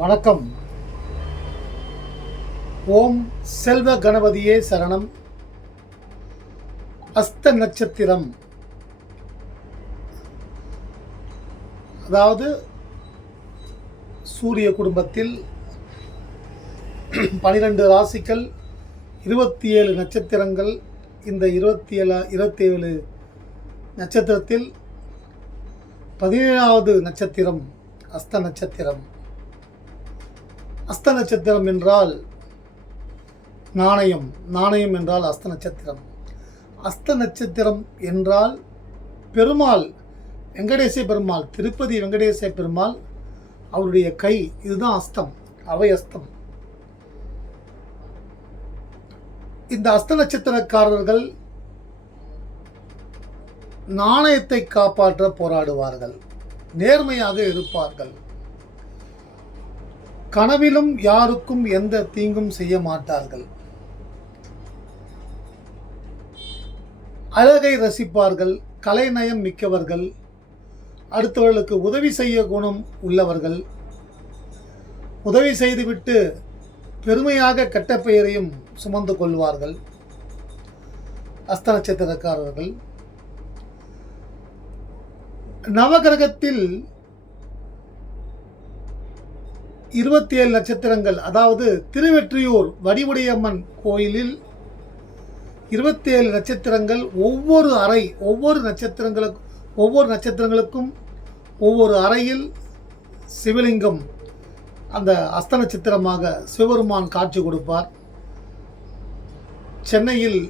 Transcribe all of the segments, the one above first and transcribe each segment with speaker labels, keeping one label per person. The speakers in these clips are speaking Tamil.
Speaker 1: வணக்கம். ஓம் செல்வ கணபதியே சரணம். அஸ்த நட்சத்திரம். அதாவது சூரிய குடும்பத்தில் பனிரெண்டு ராசிகள் இருபத்தி ஏழு நட்சத்திரங்கள் இந்த இருபத்தி ஏழு இருபத்தி ஏழு நட்சத்திரத்தில் பதினேழாவது நட்சத்திரம் அஸ்த நட்சத்திரம். அஸ்த நட்சத்திரம் என்றால் நாணயம் நாணயம் என்றால் அஸ்த நட்சத்திரம். அஸ்த நட்சத்திரம் என்றால் பெருமாள் வெங்கடேச பெருமாள் திருப்பதி வெங்கடேச பெருமாள் அவருடைய கை இதுதான் அஸ்தம் அவை அஸ்தம். இந்த அஸ்த நட்சத்திரக்காரர்கள் நாணயத்தை காப்பாற்ற போராடுவார்கள் நேர்மையாக இருப்பார்கள். கனவிலும் யாருக்கும் எந்த தீங்கும் செய்ய மாட்டார்கள். அழகை ரசிப்பார்கள் கலைநயம் மிக்கவர்கள் அடுத்தவர்களுக்கு உதவி செய்ய குணம் உள்ளவர்கள். உதவி செய்துவிட்டு பெருமையாக கெட்ட பெயரையும் சுமந்து கொள்வார்கள். அஸ்த நட்சத்திரக்காரர்கள் நவகிரகத்தில் இருபத்தி ஏழு நட்சத்திரங்கள் அதாவது திருவெற்றியூர் வடிவுடையம்மன் கோயிலில் இருபத்தி ஏழு நட்சத்திரங்கள் ஒவ்வொரு அறை ஒவ்வொரு நட்சத்திரங்களுக்கு ஒவ்வொரு நட்சத்திரங்களுக்கும் ஒவ்வொரு அறையில் சிவலிங்கம் அந்த அஸ்த நட்சத்திரமாக சிவபெருமான் காட்சி கொடுப்பார். சென்னையில்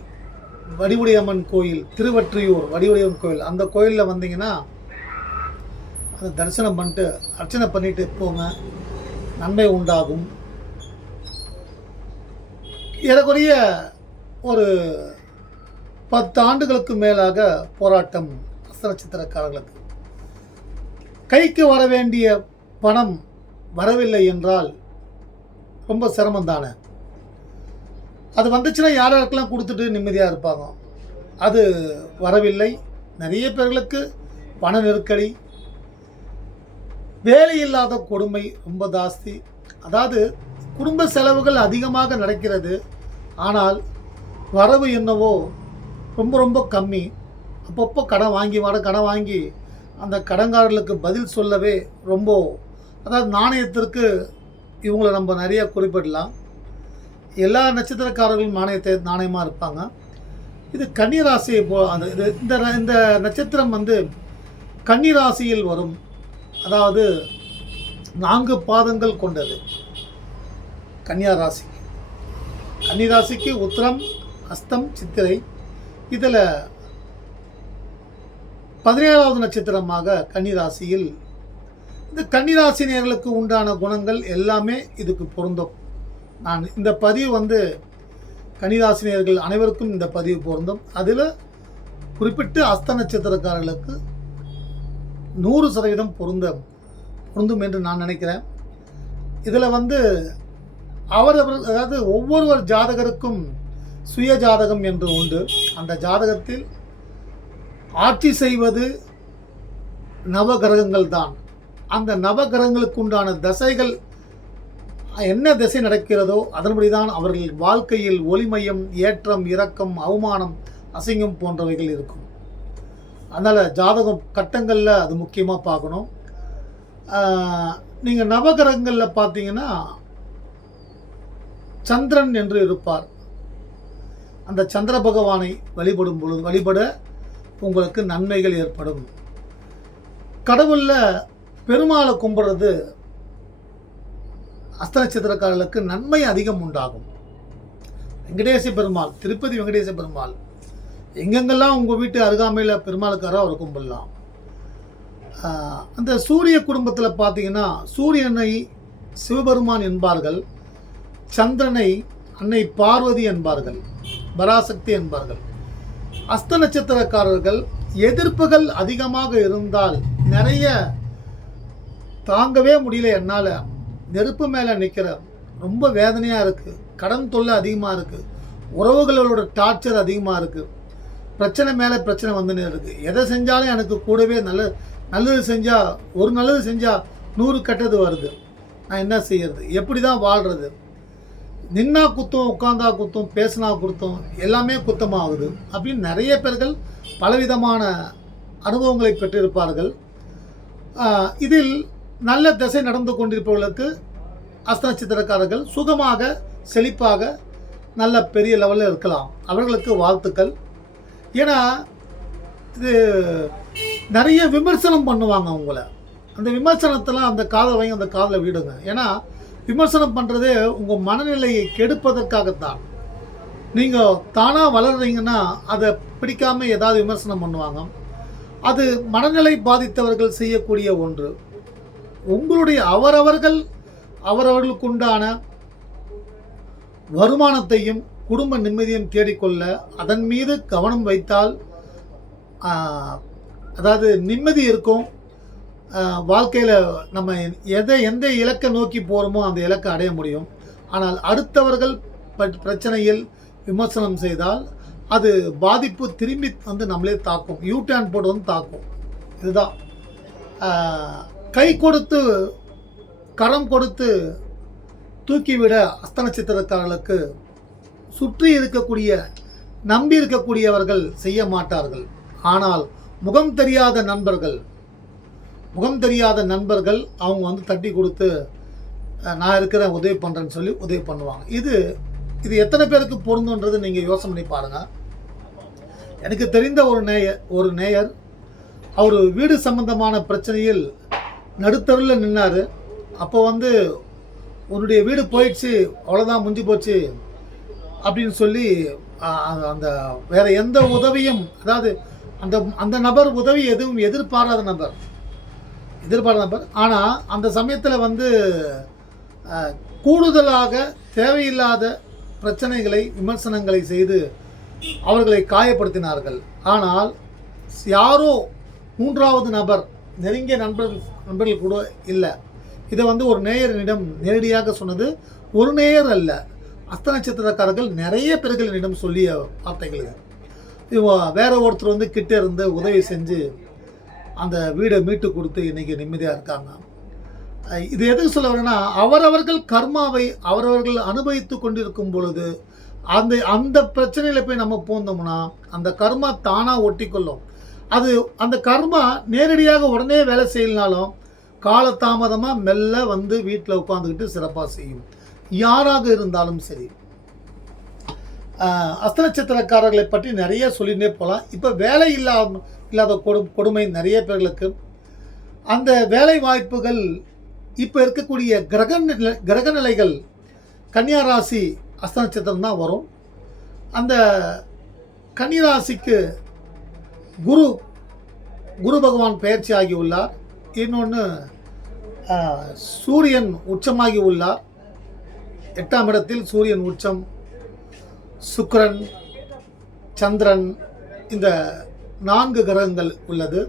Speaker 1: வடிவுடையம்மன் கோயில் திருவற்றியூர் வடிவுடையம்மன் கோயில் அந்த கோயிலில் வந்தீங்கன்னா அதை தரிசனம் பண்ணிட்டு அர்ச்சனை பண்ணிட்டு போங்க. நன்மை உண்டாகும். ஏறக்குறைய ஒரு பத்து ஆண்டுகளுக்கு மேலாக போராட்டம் அஸ்த நட்சத்திரக்காரர்களுக்கு கைக்கு வர வேண்டிய பணம் வரவில்லை என்றால் ரொம்ப சிரமம் தானே அது வந்துச்சுன்னா யார் யாருக்கெல்லாம் கொடுத்துட்டு நிம்மதியாக இருப்பாங்க? அது வரவில்லை. நிறைய பேர்களுக்கு பண நெருக்கடி வேலை இல்லாத கொடுமை ரொம்ப ஜாஸ்தி. அதாவது குடும்ப செலவுகள் அதிகமாக நடக்கிறது. ஆனால் வரவு என்னவோ ரொம்ப ரொம்ப கம்மி. அப்பப்போ கடன் வாங்கி வர கடன் வாங்கி அந்த கடன்காரர்களுக்கு பதில் சொல்லவே ரொம்ப அதாவது நாணயத்திற்கு இவங்களை நம்ம நிறைய குறிப்பிடலாம். எல்லா நட்சத்திரக்காரர்களும் நாணயத்தை நாணயமாக இருப்பாங்க. இது கன்னிராசியை போ அந்த இது இந்த இந்த நட்சத்திரம் வந்து கன்னிராசியில் வரும். அதாவது நான்கு பாதங்கள் கொண்டது. கன்னியா ராசி. கன்னிராசிக்கு உத்திரம் அஸ்தம் சித்திரை. இதில் பதினேழாவது நட்சத்திரமாக கன்னிராசியில் இந்த கன்னிராசினியர்களுக்கு உண்டான குணங்கள் எல்லாமே இதுக்கு பொருந்தும். நான் இந்த பதிவு வந்து கன்னிராசினியர்கள் அனைவருக்கும் இந்த பதிவு பொருந்தும். அதில் குறிப்பிட்டு அஸ்த நட்சத்திரக்காரர்களுக்கு நூறு சதவீதம் பொருந்த பொருந்தும் என்று நான் நினைக்கிறேன். இதில் வந்து அவர் அதாவது ஒவ்வொருவர் ஜாதகருக்கும் சுய ஜாதகம் என்று உண்டு. அந்த ஜாதகத்தில் ஆட்சி செய்வது நவகிரகங்கள் தான். அந்த நவகிரகங்களுக்கு உண்டான தசைகள் என்ன திசை நடக்கிறதோ அதன்படி தான் அவர்கள் வாழ்க்கையில் ஒளிமயம் ஏற்றம் இரக்கம் அவமானம் அசிங்கம் போன்றவைகள் இருக்கும். அதனால் ஜாதகம் கட்டங்களில் அது முக்கியமாக பார்க்கணும். நீங்கள் நவகிரகங்களில் பார்த்தீங்கன்னா சந்திரன் என்று இருப்பார். அந்த சந்திர பகவானை வழிபடும் பொழுது வழிபட உங்களுக்கு நன்மைகள் ஏற்படும். கடவுளில் பெருமாளை கும்பிட்றது அஸ்த நட்சத்திரக்காரர்களுக்கு நன்மை அதிகம் உண்டாகும். வெங்கடேச பெருமாள் திருப்பதி வெங்கடேச பெருமாள் எங்கெங்கெல்லாம் உங்கள் வீட்டு அருகாமையில் பெருமாளுக்காரோ அவரை கும்பிடலாம். அந்த சூரிய குடும்பத்தில் பார்த்தீங்கன்னா சூரியனை சிவபெருமான் என்பார்கள் சந்திரனை அன்னை பார்வதி என்பார்கள் பராசக்தி என்பார்கள். அஸ்த நட்சத்திரக்காரர்கள் எதிர்ப்புகள் அதிகமாக இருந்தால் நிறைய தாங்கவே முடியல என்னால். நெருப்பு மேலே நிற்கிற ரொம்ப வேதனையாக இருக்குது கடன் தொல்லை அதிகமாக இருக்குது உறவுகளோட டார்ச்சர் அதிகமாக இருக்குது பிரச்சனை மேலே பிரச்சனை வந்துன்னு இருக்குது எதை செஞ்சாலும் எனக்கு கூடவே நல்ல நல்லது செஞ்சால் ஒரு நல்லது செஞ்சால் நூறு கெட்டது வருது. நான் என்ன செய்யறது? எப்படி தான் வாழ்கிறது நின்னா குத்தம் உட்காந்தா குத்தம் பேசினா குத்தம் எல்லாமே குத்தமாகுது. அப்படின்னு நிறைய பேர்கள் பலவிதமான அனுபவங்களை பெற்றிருப்பார்கள். இதில் நல்ல திசை நடந்து கொண்டிருப்பவர்களுக்கு அஸ்த நட்சத்திரக்காரர்கள் சுகமாக செழிப்பாக நல்ல பெரிய லெவலில் இருக்கலாம். அவர்களுக்கு வாழ்த்துக்கள். ஏன்னா இது நிறைய விமர்சனம் பண்ணுவாங்க உங்களை அந்த விமர்சனத்தில் அந்த காதை வாங்கி அந்த காதில் விடுங்க. ஏன்னா விமர்சனம் பண்ணுறதே உங்கள் மனநிலையை கெடுப்பதற்காகத்தான். நீங்கள் தானாக வளர்றீங்கன்னா அதை பிடிக்காமல் ஏதாவது விமர்சனம் பண்ணுவாங்க. அது மனநிலை பாதித்தவர்கள் செய்யக்கூடிய ஒன்று. உங்களுடைய அவரவர்கள் அவரவர்களுக்கு உண்டான வருமானத்தையும் குடும்ப நிம்மதியும் தேடிக்கொள்ள அதன் மீது கவனம் வைத்தால் அதாவது நிம்மதி இருக்கும். வாழ்க்கையில் நம்ம எதை எந்த இலக்கை நோக்கி போகிறோமோ அந்த இலக்கை அடைய முடியும். ஆனால் அடுத்தவர்கள் பட்- பிரச்சனையில் விமர்சனம் செய்தால் அது பாதிப்பு திரும்பி வந்து நம்மளே தாக்கும். யூ டேன் போட்டு வந்து தாக்கும். இதுதான். கை கொடுத்து கரம் கொடுத்து தூக்கிவிட அஸ்த நட்சத்திரக்காரர்களுக்கு சுற்றி இருக்கக்கூடிய நம்பி இருக்கக்கூடியவர்கள் செய்ய மாட்டார்கள். ஆனால் முகம் தெரியாத நண்பர்கள் முகம் தெரியாத நண்பர்கள் அவங்க வந்து தட்டி கொடுத்து நான் இருக்கிறேன் உதவி பண்ணுறேன்னு சொல்லி உதவி பண்ணுவாங்க. இது இது எத்தனை பேருக்கு பொருந்துன்றது நீங்கள் யோசனை பண்ணி பாருங்கள் எனக்கு தெரிந்த ஒரு நேயர் ஒரு நேயர் அவர் வீடு சம்பந்தமான பிரச்சனையில் நடுத்தருவில் நின்னார். அப்போ வந்து உன்னுடைய வீடு போயிடுச்சு அவ்வளோதான் முடிஞ்சு போச்சு. அப்படின்னு சொல்லி அந்த- அந்த வேற எந்த உதவியும் அதாவது அந்த அந்த நபர் உதவி எதுவும் எதிர்பாராத நபர். எதிர்பாராத நபர். ஆனால் அந்த சமயத்தில் வந்து கூடுதலாக தேவையில்லாத பிரச்சனைகளை விமர்சனங்களை செய்து அவர்களை காயப்படுத்தினார்கள். ஆனால் யாரோ மூன்றாவது நபர் நெருங்கிய நண்பர்கள் நண்பர்கள் கூட இல்லை. இதை வந்து ஒரு நேயரிடம் நேரடியாக சொன்னது ஒரு நேயர் அல்ல. அஸ்த நட்சத்திரக்காரர்கள் நிறைய பேர்கள் என்னிடம் சொல்லிய வார்த்தைகள் இது. இவன் வேற ஒருத்தர் வந்து கிட்டே இருந்து உதவி செஞ்சு அந்த வீடை மீட்டு கொடுத்து இன்றைக்கி நிம்மதியாக இருக்காங்க. இது எதுக்கு சொல்ல வரேன்னா அவரவர்கள் கர்மாவை அவரவர்கள் அனுபவித்து கொண்டிருக்கும் பொழுது அந்த அந்த பிரச்சனையில் போய் நம்ம போந்தோம்னா அந்த கர்மா தானாக ஒட்டிக்கொள்ளும் அது அந்த கர்மா நேரடியாக உடனே வேலை செய்யலனாலும் காலதாமதமாக மெல்ல வந்து வீட்டில் உட்காந்துக்கிட்டு சிறப்பாக செய்யும். யாராக இருந்தாலும் சரி. அஸ்த நட்சத்திரக்காரர்களை பற்றி நிறைய சொல்லினே போகலாம். இப்போ வேலை இல்லா இல்லாத கொடு கொடுமை நிறைய பேர்களுக்கு அந்த வேலை வாய்ப்புகள் இப்போ இருக்கக்கூடிய கிரக நிலை கிரக நிலைகள் கன்னியா ராசி அஸ்த நட்சத்திரம் தான் வரும். அந்த கன்னிராசிக்கு குரு குரு பகவான் பெயர்ச்சி ஆகி உள்ளார் இன்னொன்று சூரியன் உச்சமாகி உள்ளார். எட்டாம் இடத்தில் சூரியன் உச்சம் சுக்கரன் சந்திரன் இந்த நான்கு கிரகங்கள் உள்ளது.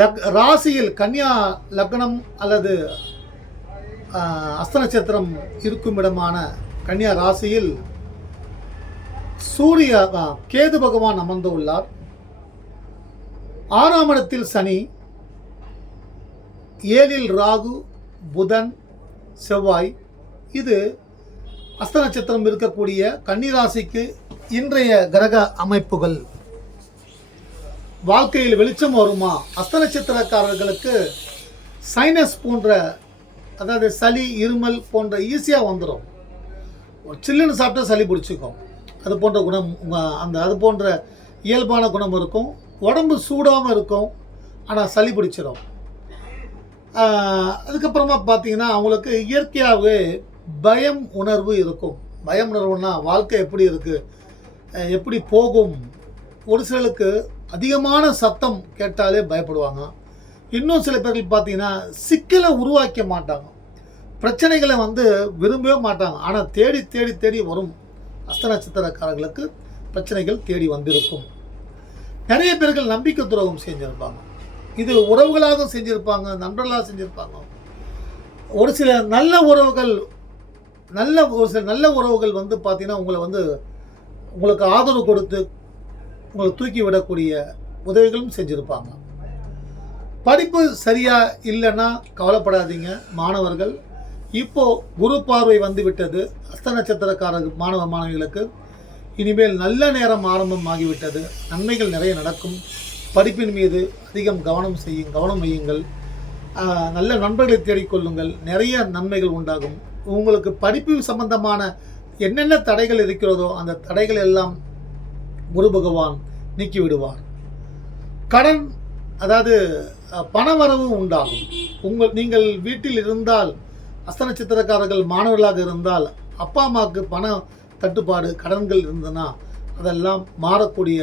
Speaker 1: லக் ராசியில் கன்னியா லக்னம் அல்லது அஸ்த நட்சத்திரம் இருக்கும் இடமான கன்னியா ராசியில் சூரிய கேது பகவான் அமர்ந்து உள்ளார். ஆறாம் இடத்தில் சனி ஏழில் ராகு புதன் செவ்வாய் இது அஸ்த நட்சத்திரம் இருக்கக்கூடிய கன்னிராசிக்கு இன்றைய கிரக அமைப்புகள். வாழ்க்கையில் வெளிச்சம் வருமா? அஸ்த நட்சத்திரக்காரர்களுக்கு சைனஸ் போன்ற அதாவது சளி இருமல் போன்ற ஈஸியாக வந்துடும் ஒரு சில்லுன்னு சாப்பிட்டா சளி பிடிச்சிக்கும். அது போன்ற குணம் அந்த அது போன்ற இயல்பான குணம் இருக்கும். உடம்பு சூடாமல் இருக்கும். ஆனால் சளி பிடிச்சிடும் அதுக்கப்புறமா பார்த்தீங்கன்னா அவங்களுக்கு இயற்கையாகவே பயம் உணர்வு இருக்கும். பயம் உணர்வுனா வாழ்க்கை எப்படி இருக்குது எப்படி போகும்? ஒரு சிலருக்கு அதிகமான சத்தம் கேட்டாலே பயப்படுவாங்க. இன்னும் சில பேர்கள் பார்த்தீங்கன்னா சிக்கலை உருவாக்க மாட்டாங்க. பிரச்சனைகளை வந்து விரும்பவே மாட்டாங்க. ஆனால் தேடி தேடி தேடி வரும் அஸ்த நட்சத்திரக்காரர்களுக்கு பிரச்சனைகள் தேடி வந்திருக்கும். நிறைய பேர்கள் நம்பிக்கை துரோகம் செஞ்சுருப்பாங்க. இது உறவுகளாக செஞ்சுருப்பாங்க நண்பர்களாக செஞ்சுருப்பாங்க. ஒரு சில நல்ல உறவுகள் நல்ல ஒரு சில நல்ல உறவுகள் வந்து பார்த்தீங்கன்னா உங்களை வந்து உங்களுக்கு ஆதரவு கொடுத்து உங்களை தூக்கி விடக்கூடிய உதவிகளும் செஞ்சுருப்பாங்க. படிப்பு சரியாக இல்லைன்னா கவலைப்படாதீங்க மாணவர்கள். இப்போ குரு பார்வை வந்து விட்டது அஸ்த நட்சத்திரக்கார மாணவ மாணவிகளுக்கு. இனிமேல் நல்ல நேரம் ஆரம்பமாகிவிட்டது நன்மைகள் நிறைய நடக்கும். படிப்பின் மீது அதிகம் கவனம் செய்யும் கவனம் வையுங்கள். நல்ல நண்பர்களை தேடிக்கொள்ளுங்கள் நிறைய நன்மைகள் உண்டாகும். உங்களுக்கு படிப்பு சம்பந்தமான என்னென்ன தடைகள் இருக்கிறதோ அந்த தடைகள் எல்லாம் குரு பகவான் நீக்கி விடுவார். கடன் அதாவது பணவரவு உண்டாகும். உங்கள் நீங்கள் வீட்டில் இருந்தால் அஸ்த நட்சத்திரக்காரர்கள் மாணவர்களாக இருந்தால் அப்பா அம்மாவுக்கு பண தட்டுப்பாடு கடன்கள் இருந்ததுன்னா அதெல்லாம் மாறக்கூடிய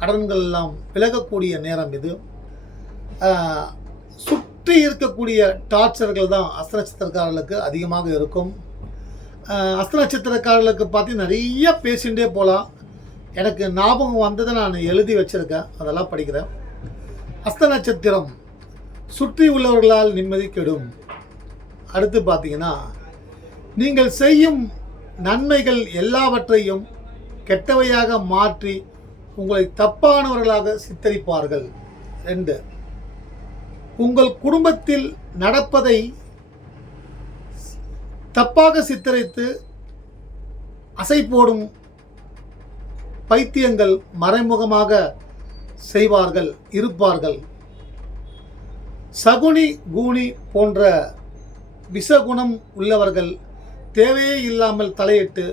Speaker 1: கடன்கள் எல்லாம் விலகக்கூடிய நேரம் இது. சுற்றி இருக்கக்கூடிய டார்ச்சர்கள் தான் அஸ்த நட்சத்திரக்காரர்களுக்கு அதிகமாக இருக்கும். அஹ், அஸ்த நட்சத்திரக்காரர்களுக்கு பார்த்து நிறைய பேசிகிட்டே போகலாம். எனக்கு ஞாபகம் வந்ததை நான் எழுதி வச்சுருக்கேன். அதெல்லாம் படிக்கிறேன். அஸ்த நட்சத்திரம் சுற்றி உள்ளவர்களால் நிம்மதி கெடும். அடுத்து பார்த்தீங்கன்னா நீங்கள் செய்யும் நன்மைகள் எல்லாவற்றையும் கெட்டவையாக மாற்றி உங்களை தப்பானவர்களாக சித்தரிப்பார்கள். ரெண்டு உங்கள் குடும்பத்தில் நடப்பதை தப்பாக சித்தரித்து அசை போடும் பைத்தியங்கள் மறைமுகமாக செய்வார்கள் இருப்பார்கள். சகுனி கூனி போன்ற விஷகுணம் உள்ளவர்கள் தேவையே இல்லாமல் தலையிட்டு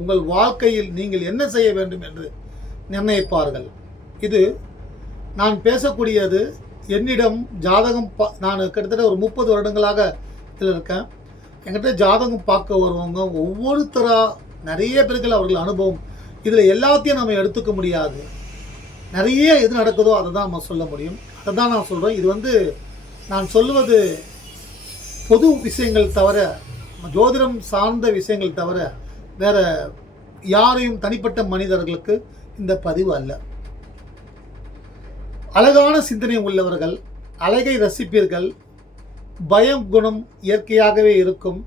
Speaker 1: உங்கள் வாழ்க்கையில் நீங்கள் என்ன செய்ய வேண்டும் என்று நிர்ணயிப்பார்கள். இது நான் பேசக்கூடியது என்னிடம் ஜாதகம் பா நான் கிட்டத்தட்ட ஒரு முப்பது வருடங்களாக இதில் இருக்கேன். என்கிட்ட ஜாதகம் பார்க்க வருவாங்க ஒவ்வொருத்தராக நிறைய பேர்கள் அவர்கள் அனுபவம். இதில் எல்லாத்தையும் நம்ம எடுத்துக்க முடியாது. நிறைய எது நடக்குதோ அதை தான் நம்ம சொல்ல முடியும். அதை தான் நான் சொல்கிறேன் இது வந்து நான் சொல்லுவது பொது விஷயங்கள் தவிர ஜோதிடம் சார்ந்த விஷயங்கள் தவிர வேற யாரையும் தனிப்பட்ட மனிதர்களுக்கு இந்த பதிவு அல்ல. அழகான சிந்தனை உள்ளவர்கள் அழகை ரசிப்பீர்கள் பயம் குணம் இயற்கையாகவே இருக்கும்.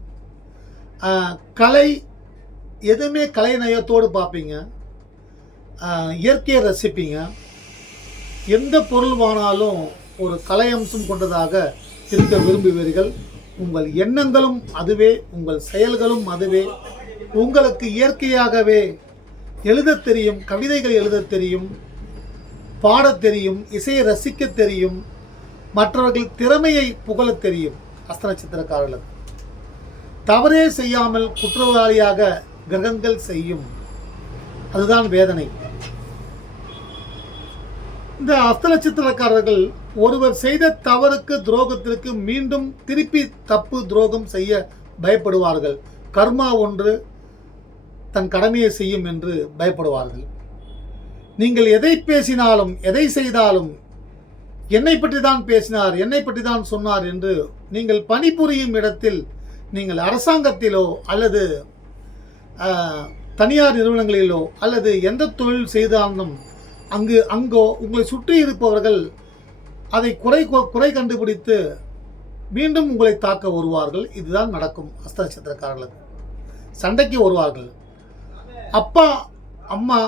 Speaker 1: கலை எதுவுமே கலை நயத்தோடு பார்ப்பீங்க. இயற்கையை ரசிப்பீங்க. எந்த பொருள் வாங்கினாலும் ஒரு கலை அம்சம் கொண்டதாக இருக்க விரும்புவீர்கள். உங்கள் எண்ணங்களும் அதுவே உங்கள் செயல்களும் அதுவே. உங்களுக்கு இயற்கையாகவே எழுதத் தெரியும் கவிதைகள் எழுதத் தெரியும். பாடத் தெரியும் இசையை ரசிக்கத் தெரியும் மற்றவர்கள் திறமையை புகழத் தெரியும். அஸ்த நட்சத்திரக்காரர்களுக்கு தவறே செய்யாமல் குற்றவாளியாக கிரகங்கள் செய்யும். அதுதான் வேதனை. இந்த அஸ்த நட்சத்திரக்காரர்கள் ஒருவர் செய்த தவறுக்கு துரோகத்திற்கு மீண்டும் திருப்பி தப்பு துரோகம் செய்ய பயப்படுவார்கள். கர்மா ஒன்று தன் கடமையை செய்யும் என்று பயப்படுவார்கள். நீங்கள் எதை பேசினாலும் எதை செய்தாலும் என்னை பற்றி தான் பேசினார் என்னை பற்றி தான் சொன்னார் என்று நீங்கள் பணிபுரியும் இடத்தில் நீங்கள் அரசாங்கத்திலோ அல்லது தனியார் நிறுவனங்களிலோ அல்லது எந்த தொழில் செய்தாலும் அங்கு அங்கோ உங்களை சுற்றி இருப்பவர்கள் அதை குறை குறை கண்டுபிடித்து மீண்டும் உங்களை தாக்க வருவார்கள். இதுதான் நடக்கும் அஸ்த நட்சத்திரக்காரர்களுக்கு. சண்டைக்கு வருவார்கள். அப்பா அம்மா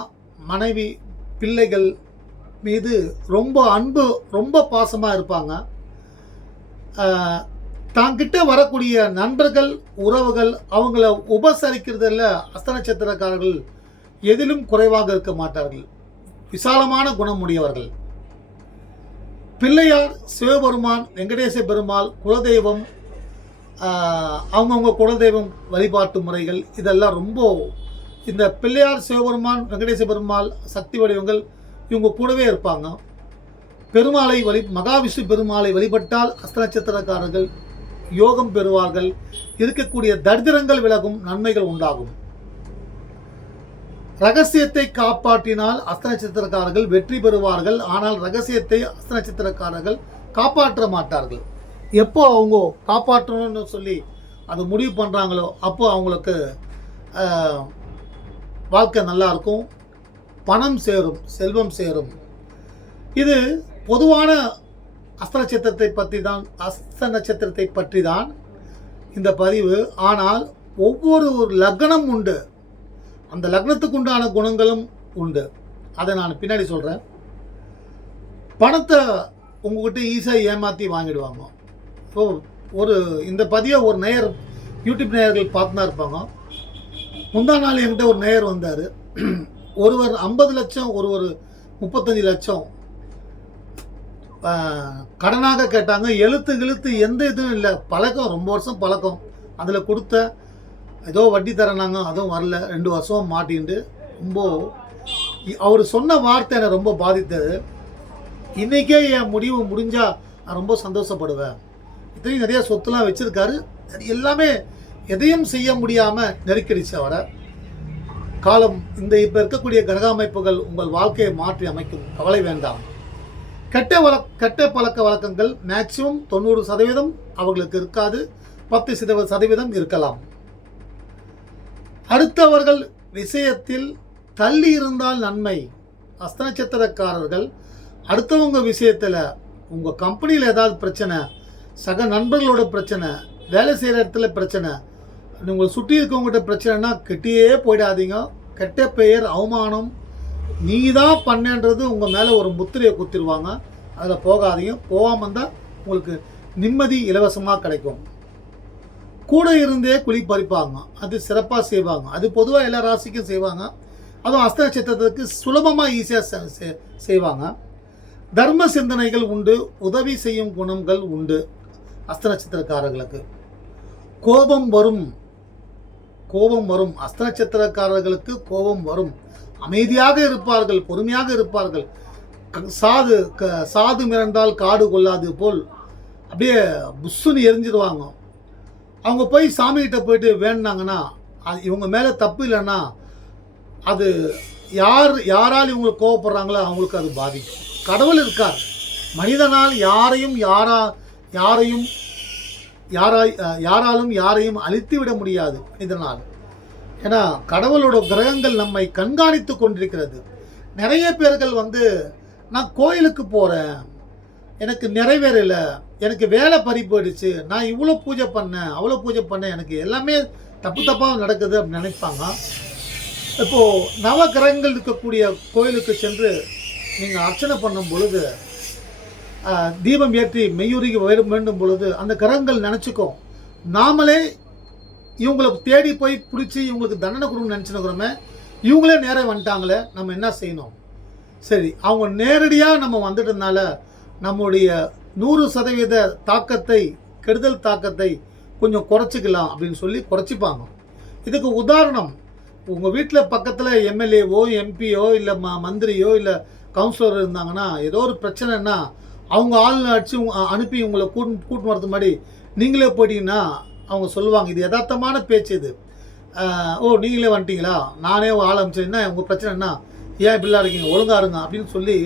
Speaker 1: மனைவி பிள்ளைகள் மீது ரொம்ப அன்பு ரொம்ப பாசமாக இருப்பாங்க. தாங்கிட்ட வரக்கூடிய நண்பர்கள் உறவுகள் அவங்கள உபசரிக்கிறதில் அஸ்த நட்சத்திரக்காரர்கள் எதிலும் குறைவாக இருக்க மாட்டார்கள். விசாலமான குணம் உடையவர்கள். பிள்ளையார் சிவபெருமான் வெங்கடேச பெருமாள் குலதெய்வம் அவங்கவுங்க குலதெய்வம் வழிபாட்டு முறைகள் இதெல்லாம் ரொம்ப இந்த பிள்ளையார் சிவபெருமான் வெங்கடேச பெருமாள் சக்தி வடிவங்கள் இவங்க கூடவே இருப்பாங்க. பெருமாளை வழி மகாவிஷ்ணு பெருமாளை வழிபட்டால் அஸ்த நட்சத்திரக்காரர்கள் யோகம் பெறுவார்கள். இருக்கக்கூடிய தரித்திரங்கள் விலகும் நன்மைகள் உண்டாகும். ரகசியத்தை காப்பாற்றினால் அஸ்த நட்சத்திரக்காரர்கள் வெற்றி பெறுவார்கள். ஆனால் ரகசியத்தை அஸ்த நட்சத்திரக்காரர்கள் காப்பாற்ற மாட்டார்கள். எப்போ அவங்க காப்பாற்றணும்னு சொல்லி அது முடிவு பண்ணுறாங்களோ அப்போ அவங்களுக்கு வாழ்க்கை நல்லா இருக்கும் பணம் சேரும் செல்வம் சேரும். இது பொதுவான அஸ்த நட்சத்திரத்தை பற்றி தான் அஸ்த நட்சத்திரத்தை பற்றி தான் இந்த பதிவு. ஆனால் ஒவ்வொரு ஒரு லக்னம் உண்டு. அந்த லக்னத்துக்கு உண்டான குணங்களும் உண்டு. அதை நான் பின்னாடி சொல்கிறேன் பணத்தை உங்ககிட்ட ஈஸியாக ஏமாற்றி வாங்கிடுவாங்க. ஸோ ஒரு இந்த பதிவை ஒரு நேயர் யூடியூப் நேயர்கள் பார்த்து தான் இருப்பாங்க. முந்தா நாள் என்கிட்ட ஒரு நேயர் வந்தார். ஒருவர் ஐம்பது லட்சம் ஒருவர் முப்பத்தஞ்சு லட்சம். கடனாக கேட்டாங்க. எழுத்து கிழுத்து எந்த இதுவும் இல்லை. பழக்கம் ரொம்ப வருஷம் பழக்கம். அதில் கொடுத்த ஏதோ வட்டி தரனாங்க அதுவும் வரல. ரெண்டு வருஷம் மாட்டின்ட்டு ரொம்ப அவர் சொன்ன வார்த்தை என்னை ரொம்ப பாதித்தது. இன்றைக்கே என் முடிவு முடிஞ்சால் நான் ரொம்ப சந்தோஷப்படுவேன். இத்தனையும் நிறைய சொத்துலாம் வச்சுருக்காரு. எல்லாமே எதையும் செய்ய முடியாமல் நெருக்கடிச்சு காலம் இந்த இப்போ இருக்கக்கூடிய கிரக அமைப்புகள் உங்கள் வாழ்க்கையை மாற்றி அமைக்கும். கவலை வேண்டாம். கெட்ட வழ கெட்ட பழக்க வழக்கங்கள் மேக்சிமம் தொண்ணூறு சதவீதம் அவர்களுக்கு இருக்காது. பத்து சதவீத சதவீதம் இருக்கலாம். அடுத்தவர்கள் விஷயத்தில் தள்ளி இருந்தால் நன்மை. அஸ்த நட்சத்திரக்காரர்கள் அடுத்தவங்க விஷயத்தில் உங்கள் கம்பெனியில் ஏதாவது பிரச்சனை சக நண்பர்களோட பிரச்சனை வேலை செய்கிற இடத்துல பிரச்சனை உங்களை சுற்றி இருக்கவங்ககிட்ட பிரச்சனைனா கெட்டியே போயிடாதீங்க. கெட்ட பெயர் அவமானம் நீ தான் பண்ணன்றது உங்கள் மேலே ஒரு முத்திரையை குத்திடுவாங்க அதில் போகாதீங்க. போகாமல் இருந்தால் உங்களுக்கு நிம்மதி இலவசமாக கிடைக்கும். கூட இருந்தே குழி பறிப்பாங்க. அது சிறப்பாக செய்வாங்க. அது பொதுவாக எல்லா ராசிக்கும் செய்வாங்க. அதுவும் அஸ்த நட்சத்திரத்துக்கு சுலபமாக ஈஸியாக செய்வாங்க. தர்ம சிந்தனைகள் உண்டு. உதவி செய்யும் குணங்கள் உண்டு அஸ்த நட்சத்திரக்காரர்களுக்கு கோபம் வரும். கோபம் வரும். அஸ்த நட்சத்திரக்காரர்களுக்கு கோபம் வரும். அமைதியாக இருப்பார்கள் பொறுமையாக இருப்பார்கள். சாது க- சாது மிரண்டால் காடு கொள்ளாது போல் அப்படியே புஷ்ஷுன்னு எரிஞ்சிடுவாங்க அவங்க போய் சாமிகிட்ட போயிட்டு வேணுனாங்கன்னா அது இவங்க மேலே தப்பு இல்லைன்னா அது யார் யாரால் இவங்களுக்கு கோவப்படுறாங்களோ அவங்களுக்கு அது பாதிக்கும். கடவுள் இருக்கார். மனிதனால் யாரையும் யாரா யாரையும் யாராய் யாராலும் யாரையும் அழித்து விட முடியாது இதனால். ஏன்னா கடவுளோட கிரகங்கள் நம்மை கண்காணித்து கொண்டிருக்கிறது. நிறைய பேர்கள் வந்து நான் கோயிலுக்கு போகிறேன் எனக்கு நிறைவேறலை. எனக்கு வேலை பறி போயிடுச்சு. நான் இவ்வளோ பூஜை பண்ணேன். அவ்வளோ பூஜை பண்ணேன். எனக்கு எல்லாமே தப்பு தப்பாக நடக்குது அப்படின்னு நினைப்பாங்க. இப்போது நவகிரகங்கள் இருக்கக்கூடிய கோயிலுக்கு சென்று நீங்கள் அர்ச்சனை பண்ணும் பொழுது தீபம் ஏற்றி மெய்யுருகி வேண்டும் பொழுது அந்த கிரகங்கள் நினச்சிக்கும் நாமளே இவங்களை தேடி போய் பிடிச்சி இவங்களுக்கு தண்டனை கொடுக்கணும்னு நினச்சினுக்கிறோமே இவங்களே நேராக வந்துட்டாங்களே நம்ம என்ன செய்யணும்? சரி அவங்க நேரடியாக நம்ம வந்துட்டதுனால நம்முடைய நூறு சதவீத தாக்கத்தை கெடுதல் தாக்கத்தை கொஞ்சம் குறைச்சிக்கலாம் அப்படின்னு சொல்லி குறைச்சிப்பாங்க. இதுக்கு உதாரணம் உங்கள் வீட்டில் பக்கத்தில் எம்எல்ஏவோ எம்பியோ இல்லை ம மந்திரியோ இல்லை கவுன்சிலர் இருந்தாங்கன்னா ஏதோ ஒரு பிரச்சனைன்னா அவங்க ஆள் அடிச்சு அனுப்பி உங்களை கூட்டு கூட்டு வரது மாதிரி நீங்களே போயிட்டீங்கன்னா அவங்க சொல்லுவாங்க இது யதார்த்தமான பேச்சு இது. ஓ நீங்களே வந்துட்டீங்களா? நானே ஆள் அனுப்பிச்சேன்னா உங்கள் என்ன? ஏன் இப்படிலாம் இருக்கீங்க? ஒழுங்கா இருங்க அப்படின்னு சொல்லி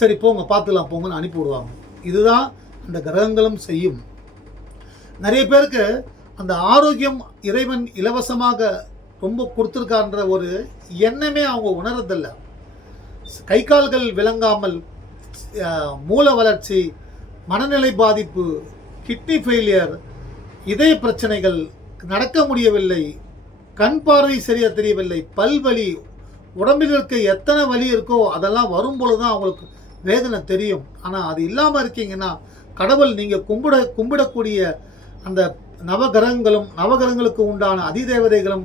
Speaker 1: சரி போங்க பார்த்துக்கலாம் போங்கன்னு அனுப்பி விடுவாங்க. இதுதான் அந்த கிரகங்களும் செய்யும். நிறைய பேருக்கு அந்த ஆரோக்கியம் இறைவன் இலவசமாக ரொம்ப கொடுத்துருக்கான்ற ஒரு எண்ணமே அவங்க உணரதில்ல கை கால்கள் விளங்காமல் மூல வளர்ச்சி மனநிலை பாதிப்பு கிட்னி ஃபெயிலியர் இதய பிரச்சனைகள் நடக்க முடியவில்லை கண் பார்வை சரியாக தெரியவில்லை பல்வலி உடம்பில் இருக்க எத்தனை வலி இருக்கோ அதெல்லாம் வரும்பொழுது தான் அவங்களுக்கு வேதனை தெரியும். ஆனால் அது இல்லாமல் இருக்கீங்கன்னா கடவுள் நீங்கள் கும்பிட கும்பிடக்கூடிய அந்த நவகிரகங்களும் நவகிரகங்களுக்கு உண்டான அதிதேவதைகளும்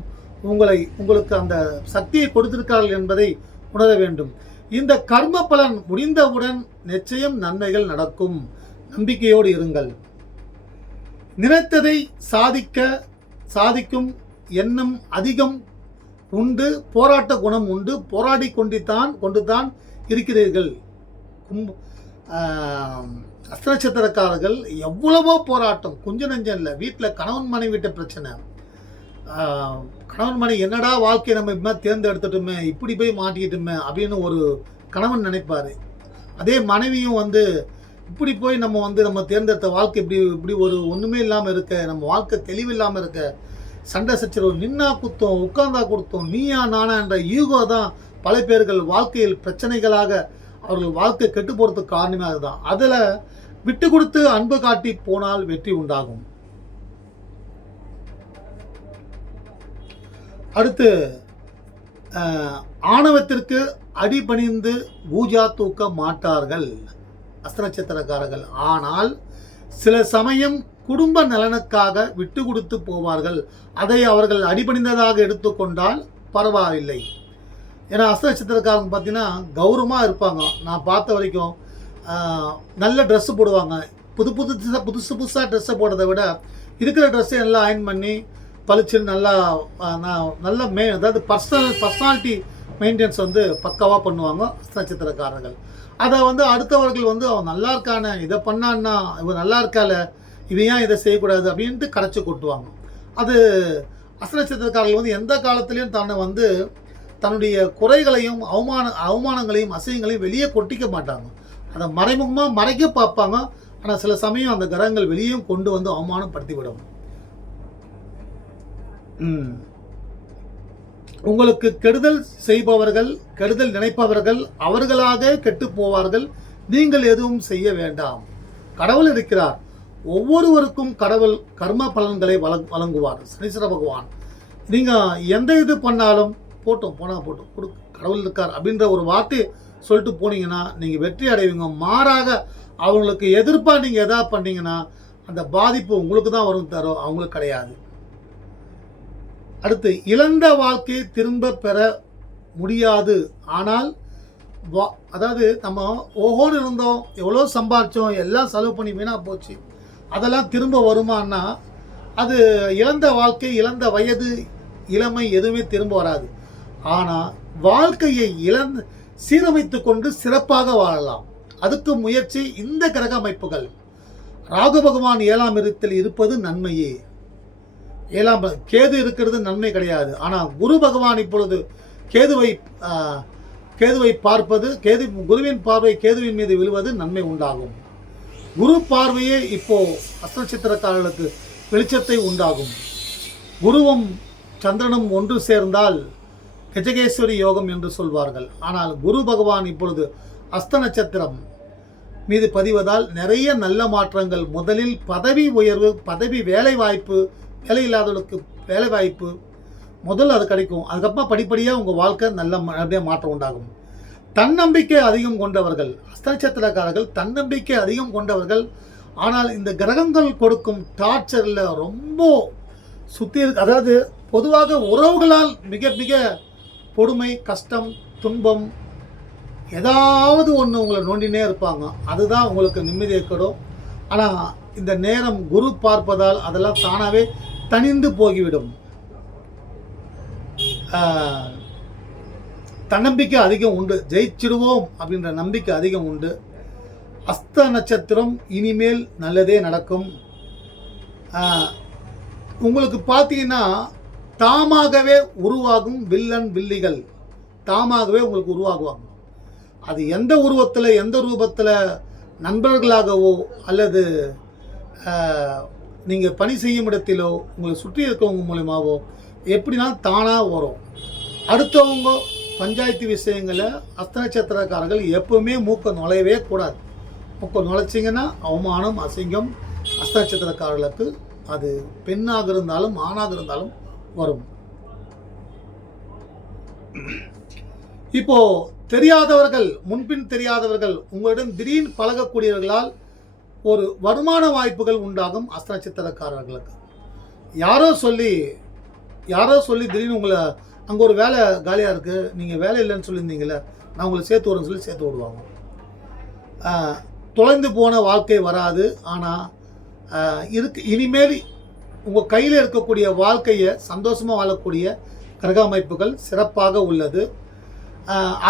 Speaker 1: உங்களை உங்களுக்கு அந்த சக்தியை கொடுத்திருக்கிறார்கள் என்பதை உணர வேண்டும். இந்த கர்ம பலன் முடிந்தவுடன் நிச்சயம் நன்மைகள் நடக்கும். நம்பிக்கையோடு இருங்கள். நினைத்ததை சாதிக்க சாதிக்கும் எண்ணம் அதிகம் உண்டு போராட்ட குணம் உண்டு. போராடி கொண்டுதான் கொண்டுதான் இருக்கிறீர்கள். கும்ப ஆம், எவ்வளவோ போராட்டம். கொஞ்சம் நஞ்சம் இல்லை வீட்டில் கணவன் மனைவிட்ட பிரச்சனை. கணவன் மனைவி என்னடா வாழ்க்கையை நம்ம இப்படி தேர்ந்தெடுத்துட்டோமே இப்படி போய் மாட்டிக்கிட்டோமே அப்படின்னு ஒரு கணவன் நினைப்பார். அதே மனைவியும் வந்து இப்படி போய் நம்ம வந்து நம்ம தேர்ந்தெடுத்த வாழ்க்கை இப்படி இப்படி ஒரு ஒன்றுமே இல்லாமல் இருக்க நம்ம வாழ்க்கை தெளிவில்லாமல் இருக்க சண்டை சச்சரவு நின்னா குத்தோம் உட்கார்ந்தா கொடுத்தோம் நீயா நானா என்ற ஈகோ தான் பல பேர்கள் வாழ்க்கையில் பிரச்சனைகளாக அவர்கள் வாழ்க்கை கெட்டு போகிறதுக்கு காரணமே அதுதான் அதில் விட்டு கொடுத்து அன்பு காட்டி போனால் வெற்றி உண்டாகும். அடுத்து ஆணவத்திற்கு அடிபணிந்து பூஜா தூக்க மாட்டார்கள் அஸ்தநட்சத்திரக்காரர்கள் ஆனால் சில சமயம் குடும்ப நலனுக்காக விட்டு கொடுத்து போவார்கள். அதை அவர்கள் அடிபணிந்ததாக எடுத்துக்கொண்டால் பரவாயில்லை. ஏன்னா அஸ்தநட்சத்திரக்காரங்க பார்த்தீங்கன்னா கௌரவமாக இருப்பாங்க. நான் பார்த்த வரைக்கும் நல்ல ட்ரெஸ்ஸு போடுவாங்க. புது புது புதுசு புதுசாக ட்ரெஸ்ஸை போடுறதை விட இருக்கிற ட்ரெஸ்ஸை எல்லாம் அயன் பண்ணி பளிச்சுன்னு நல்லா நான் நல்ல மே அதாவது பர்சனல் பர்சனாலிட்டி மெயின்டெனன்ஸ் வந்து பக்காவாக பண்ணுவாங்க நட்சத்திரக்காரர்கள். அதை வந்து அடுத்தவர்கள் வந்து அவன் நல்லா இருக்கானே இதை பண்ணான்னா இவன் நல்லா இருக்கால இவன் ஏன் இதை செய்யக்கூடாது அப்படின்ட்டு கடைச்சி கொட்டுவாங்க. அது அஸ்த வந்து எந்த காலத்துலேயும் தன்னை வந்து தன்னுடைய குறைகளையும் அவமான அவமானங்களையும் அசையங்களையும் வெளியே கொட்டிக்க மாட்டாங்க. அதை மறைமுகமாக மறைக்க பார்ப்பாங்க. ஆனால் சில சமயம் அந்த கிரகங்கள் வெளியும் கொண்டு வந்து அவமானப்படுத்தி விடும் உங்களுக்கு கெடுதல் செய்பவர்கள் கெடுதல் நினைப்பவர்கள் அவர்களாக கெட்டு போவார்கள். நீங்கள் எதுவும் செய்ய வேண்டாம். கடவுள் இருக்கிறார். ஒவ்வொருவருக்கும் கடவுள் கர்ம பலன்களை வழங்குவார். சனீஸ்வர பகவான். நீங்கள் எந்த இது பண்ணாலும் போட்டோம் போனால் போட்டோம். கொடு கடவுள் இருக்கார் அப்படின்ற ஒரு வார்த்தை சொல்லிட்டு போனீங்கன்னா நீங்கள் வெற்றி அடைவீங்க. மாறாக அவங்களுக்கு எதிர்ப்பாக நீங்கள் எதா பண்ணீங்கன்னா அந்த பாதிப்பு உங்களுக்கு தான் வரும் தரும் அவங்களுக்கு கிடையாது. அடுத்து இழந்த வாழ்க்கையை திரும்ப பெற முடியாது. ஆனால் வா அதாவது நம்ம ஓஹோன்னு இருந்தோம் எவ்வளோ சம்பாதிச்சோம் எல்லாம் செலவு பண்ணி வீணாக போச்சு. அதெல்லாம் திரும்ப வருமானா அது இழந்த வாழ்க்கை இழந்த வயது இளமை எதுவுமே திரும்ப வராது. ஆனால் வாழ்க்கையை இழந்து சீரமைத்து கொண்டு சிறப்பாக வாழலாம். அதுக்கு முயற்சி இந்த கிரக அமைப்புகள். ராகு பகவான் ஏழாம் இடத்தில் இருப்பது நன்மையே. ஏழாம் கேது இருக்கிறது நன்மை கிடையாது. ஆனால் குரு பகவான் இப்பொழுது கேதுவை கேதுவை பார்ப்பது கேது குருவின் பார்வை கேதுவின் மீது விழுவது நன்மை உண்டாகும். குரு பார்வையே இப்போ அஸ்தநட்சத்திரக்காரர்களுக்கு வெளிச்சத்தை உண்டாகும். குருவும் சந்திரனும் ஒன்று சேர்ந்தால் கஜகேஸ்வரி யோகம் என்று சொல்வார்கள். ஆனால் குரு பகவான் இப்பொழுது அஸ்த நட்சத்திரம் மீது பதிவதால் நிறைய நல்ல மாற்றங்கள். முதலில் பதவி உயர்வு பதவி வேலை வாய்ப்பு வேலை இல்லாதவர்களுக்கு வேலை வாய்ப்பு முதல்ல அது கிடைக்கும். அதுக்கப்புறம் படிப்படியாக உங்கள் வாழ்க்கை நல்ல ம- அப்படியே மாற்றம் உண்டாகும். தன்னம்பிக்கை அதிகம் கொண்டவர்கள் அஸ்தநட்சத்திரக்காரர்கள் தன்னம்பிக்கை அதிகம் கொண்டவர்கள். ஆனால் இந்த கிரகங்கள் கொடுக்கும் டார்ச்சரில் ரொம்ப சுற்றி இருக்கு. அதாவது பொதுவாக உறவுகளால் மிக மிக கொடுமை கஷ்டம் துன்பம் ஏதாவது ஒன்று உங்களை நோண்டினே இருப்பாங்க. அதுதான் உங்களுக்கு நிம்மதி ஏற்படும். ஆனால் இந்த நேரம் குரு பார்ப்பதால் அதெல்லாம் தானாகவே தணிந்து போகிவிடும். தன்னம்பிக்கை அதிகம் உண்டு. ஜெயிச்சிடுவோம் அப்படின்ற நம்பிக்கை அதிகம் உண்டு. அஸ்த நட்சத்திரம் இனிமேல் நல்லதே நடக்கும். உங்களுக்கு பார்த்தீங்கன்னா தாமாகவே உருவாகும் வில்லன் வில்லிகள். தாமாகவே உங்களுக்கு உருவாகுவாங்க. அது எந்த உருவத்தில் எந்த ரூபத்தில் நண்பர்களாகவோ அல்லது நீங்கள் பணி செய்யும் இடத்திலோ உங்களை சுற்றி இருக்கவங்க மூலியமாவோ எப்படினாலும் தானாக வரும். அடுத்தவங்க பஞ்சாயத்து விஷயங்களை அஸ்தநட்சத்திரக்காரர்கள் எப்பவுமே மூக்க நுழையவே கூடாது. மூக்க நுழைச்சிங்கன்னா அவமானம் அசிங்கம் அஸ்தநட்சத்திரக்காரர்களுக்கு அது பெண்ணாக இருந்தாலும் ஆணாக இருந்தாலும் வரும். இப்போ தெரியாதவர்கள் முன்பின் தெரியாதவர்கள் உங்களிடம் திடீர்னு பழகக்கூடியவர்களால் ஒரு வருமான வாய்ப்புகள் உண்டாகும் அஸ்திரச்சித்திரக்காரர்களுக்கு யாரோ சொல்லி யாரோ சொல்லி திடீர்னு உங்களை அங்கே ஒரு வேலை காலியாக இருக்குது நீங்கள் வேலை இல்லைன்னு சொல்லியிருந்தீங்களே நான் உங்களை சேர்த்து வரேன்னு சொல்லி சேர்த்து விடுவாங்க. தொலைந்து போன வாழ்க்கை வராது ஆனால் இருக்கு இனிமேல் உங்கள் கையில் இருக்கக்கூடிய வாழ்க்கையை சந்தோஷமாக வாழக்கூடிய கிரக அமைப்புகள் சிறப்பாக உள்ளது.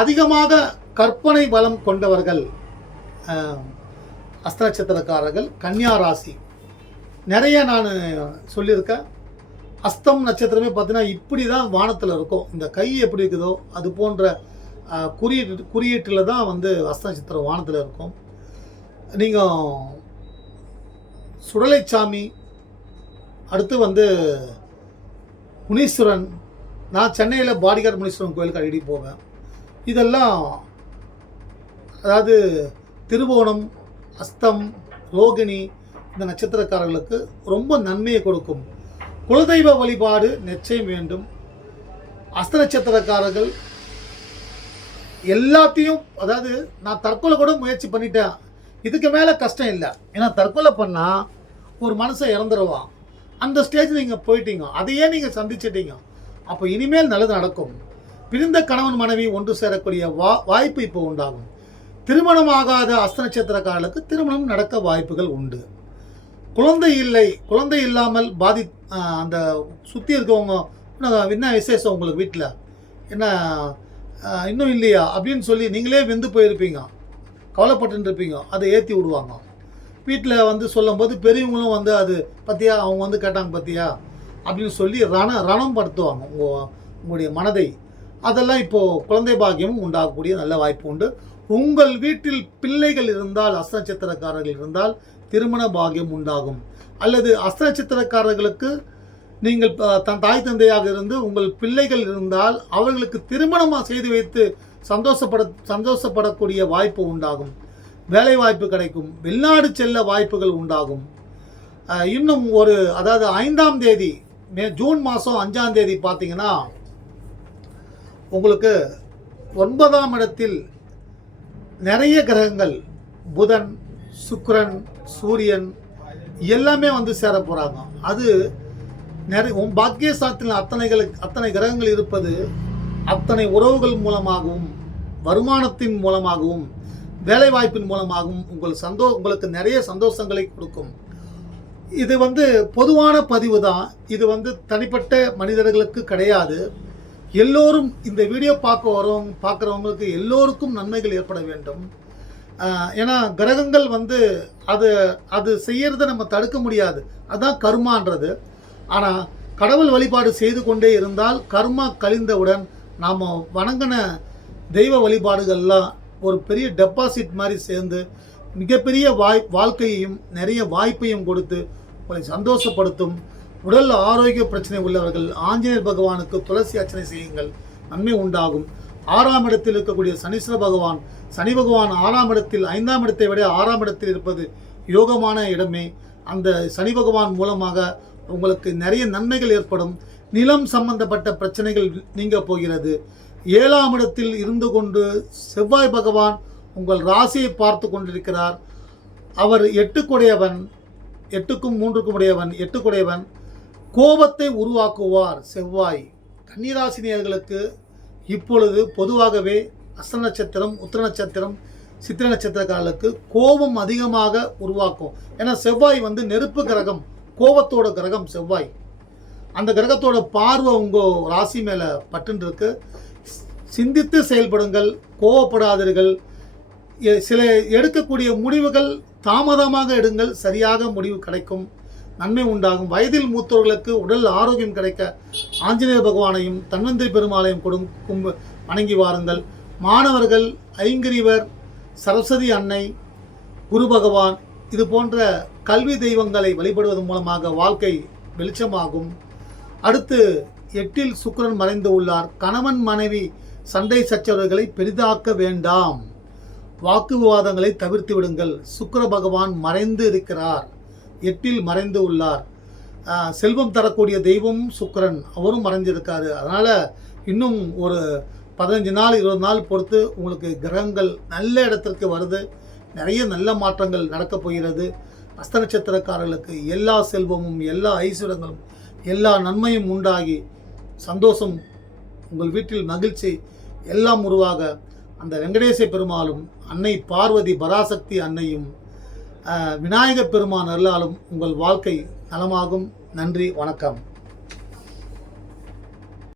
Speaker 1: அதிகமாக கற்பனை பலம் கொண்டவர்கள் அஸ்த நட்சத்திரக்காரர்கள் கன்னியா ராசி. நிறைய நான் சொல்லியிருக்கேன். அஸ்தம் நட்சத்திரமே பார்த்தீங்கன்னா இப்படி தான் வானத்தில் இருக்கும். இந்த கை எப்படி இருக்குதோ அது போன்ற குறியீட்டு குறியீட்டில் தான் வந்து அஸ்த நட்சத்திரம் வானத்தில் இருக்கும். நீங்கள் சுடலைச்சாமி அடுத்து வந்து முனீஸ்வரன். நான் சென்னையில் பாடிகார்டு முனீஸ்வரன் கோயிலுக்கு அடிக்கடி போவேன். இதெல்லாம் அதாவது திருவோணம் அஸ்தம் ரோகிணி இந்த நட்சத்திரக்காரர்களுக்கு ரொம்ப நன்மையை கொடுக்கும். குலதெய்வ வழிபாடு நிச்சயம் வேண்டும். அஸ்த நட்சத்திரக்காரர்கள் எல்லாத்தையும் அதாவது நான் தற்கொலை கூட முயற்சி பண்ணிட்டேன். இதுக்கு மேலே கஷ்டம் இல்லை. ஏன்னா தற்கொலை பண்ணால் ஒரு மனசை இறந்துருவான். அந்த ஸ்டேஜ் நீங்கள் போயிட்டீங்க. அதையே நீங்கள் சந்திச்சிட்டீங்க. அப்போ இனிமேல் நல்லது நடக்கும். பிரிந்த கணவன் மனைவி ஒன்று சேரக்கூடிய வா வாய்ப்பு இப்போ உண்டாகும். திருமணமாகாத அஸ்த நட்சத்திரக்காரர்களுக்கு திருமணம் நடக்க வாய்ப்புகள் உண்டு. குழந்தை இல்லை குழந்தை இல்லாமல் பாதி அந்த சுற்றி இருக்கவங்க "என்ன- விசேஷம் உங்களுக்கு வீட்டில் என்ன இன்னும் இல்லையா? அப்படின்னு சொல்லி நீங்களே வெந்து போயிருப்பீங்க. கவலைப்பட்டு இருப்பீங்க அதை ஏற்றி விடுவாங்க. வீட்டில் வந்து சொல்லும்போது பெரியவங்களும் வந்து அது பற்றியா அவங்க வந்து கேட்டாங்க பார்த்தியா அப்படின்னு சொல்லி ரண ரணம் படுத்துவாங்க உங்கள் உங்களுடைய மனதை. அதெல்லாம் இப்போது குழந்தை பாக்கியமும் உண்டாகக்கூடிய நல்ல வாய்ப்பு உண்டு. உங்கள் வீட்டில் பிள்ளைகள் இருந்தால் அஸ்தநட்சத்திரக்காரர்கள் இருந்தால் திருமண பாக்கியம் உண்டாகும். அல்லது அஸ்தநட்சத்திரக்காரர்களுக்கு நீங்கள் தன் தாய் தந்தையாக இருந்து உங்கள் பிள்ளைகள் இருந்தால் அவர்களுக்கு திருமணமாக செய்து வைத்து சந்தோஷப்பட சந்தோஷப்படக்கூடிய வாய்ப்பு உண்டாகும். வேலை வாய்ப்பு கிடைக்கும். வெளிநாடு செல்ல வாய்ப்புகள் உண்டாகும். இன்னும் ஒரு அதாவது ஐந்தாம் தேதி மே ஜூன் மாதம் அஞ்சாம் தேதி பார்த்தீங்கன்னா உங்களுக்கு ஒன்பதாம் இடத்தில் நிறைய கிரகங்கள் புதன் சுக்கரன் சூரியன் எல்லாமே வந்து சேர போகிறாங்க அது நிறைய உன் பாக்கியசாத்தில் அத்தனைகளுக்கு அத்தனை கிரகங்கள் இருப்பது அத்தனை உறவுகள் மூலமாகவும் வருமானத்தின் மூலமாகவும் வேலை வாய்ப்பின் மூலமாகவும் உங்கள் சந்தோ உங்களுக்கு நிறைய சந்தோஷங்களை கொடுக்கும். இது வந்து பொதுவான பதிவு தான். இது வந்து தனிப்பட்ட மனிதர்களுக்கு கிடையாது. எல்லோரும் இந்த வீடியோ பார்க்க வரவங்க பார்க்குறவங்களுக்கு எல்லோருக்கும் நன்மைகள் ஏற்பட வேண்டும். ஏன்னா கிரகங்கள் வந்து அது அது செய்யறதை நம்ம தடுக்க முடியாது. அதுதான் கர்மான்றது. ஆனால் கடவுள் வழிபாடு செய்து கொண்டே இருந்தால் கர்மா கழிந்தவுடன் நாம் வணங்கின தெய்வ வழிபாடுகள்லாம் ஒரு பெரிய டெபாசிட் மாதிரி சேர்ந்து மிகப்பெரிய வாய் வாழ்க்கையையும் நிறைய வாய்ப்பையும் கொடுத்து உங்களை சந்தோஷப்படுத்தும். உடல் ஆரோக்கிய பிரச்சனை உள்ளவர்கள் ஆஞ்சநேயர் பகவானுக்கு துளசி அர்ச்சனை செய்யுங்கள். நன்மை உண்டாகும். ஆறாம் இடத்தில் இருக்கக்கூடிய சனீஸ்வர பகவான் சனி பகவான் ஆறாம் இடத்தில் ஐந்தாம் இடத்தை விட ஆறாம் இடத்தில் இருப்பது யோகமான இடமே. அந்த சனி பகவான் மூலமாக உங்களுக்கு நிறைய நன்மைகள் ஏற்படும். நிலம் சம்பந்தப்பட்ட பிரச்சனைகள் நீங்க போகிறது. ஏழாம் இடத்தில் இருந்து கொண்டு செவ்வாய் பகவான் உங்கள் ராசியை பார்த்து கொண்டிருக்கிறார். அவர் எட்டுக்குடையவன் எட்டுக்கும் மூன்றுக்கும் உடையவன் எட்டுக்குடையவன். கோபத்தை உருவாக்குவார் செவ்வாய். கன்னிராசினியர்களுக்கு இப்பொழுது பொதுவாகவே அஸ்த நட்சத்திரம் உத்திர நட்சத்திரம் சித்திர நட்சத்திரக்காரர்களுக்கு கோபம் அதிகமாக உருவாக்கும். ஏன்னா செவ்வாய் வந்து நெருப்பு கிரகம் கோபத்தோட கிரகம் செவ்வாய். அந்த கிரகத்தோட பார்வை உங்கள் ராசி மேலே பட்டுருக்கு சிந்தித்து செயல்படுங்கள் கோவப்படாதீர்கள் சில எடுக்கக்கூடிய முடிவுகள் தாமதமாக எடுங்கள் சரியாக முடிவு கிடைக்கும். நன்மை உண்டாகும். வயதில் மூத்தவர்களுக்கு உடல் ஆரோக்கியம் கிடைக்க ஆஞ்சநேயர் பகவானையும் தன்வந்திரி பெருமாளையும் கொடும் கும்ப வணங்கி வாருங்கள். மாணவர்கள் ஐங்கிரிவர் சரஸ்வதி அன்னை குரு பகவான் இது போன்ற கல்வி தெய்வங்களை வழிபடுவதன் மூலமாக வாழ்க்கை வெளிச்சமாகும். அடுத்து எட்டில் சுக்கிரன் மறைந்து உள்ளார். கணவன் மனைவி சண்டை சச்சரவுகளை பெரிதாக்க வேண்டாம். வாக்கு விவாதங்களை தவிர்த்து விடுங்கள். சுக்கர பகவான் மறைந்து இருக்கிறார். எட்டில் மறைந்து உள்ளார். செல்வம் தரக்கூடிய தெய்வம் சுக்கரன். அவரும் மறைஞ்சிருக்காரு அதனால் இன்னும் ஒரு பதினஞ்சு நாள் இருபது நாள் பொறுத்து உங்களுக்கு கிரகங்கள் நல்ல இடத்திற்கு வருது. நிறைய நல்ல மாற்றங்கள் நடக்கப் போகிறது. அஸ்த நட்சத்திரக்காரர்களுக்கு எல்லா செல்வமும் எல்லா ஐஸ்வரங்களும் எல்லா நன்மையும் உண்டாகி சந்தோஷம் உங்கள் வீட்டில் மகிழ்ச்சி எல்லாம் உருவாக அந்த வெங்கடேச பெருமாளும் அன்னை பார்வதி பராசக்தி அன்னையும் விநாயகப் பெருமான் அருளாலும் உங்கள் வாழ்க்கை நலமாகும். நன்றி வணக்கம்.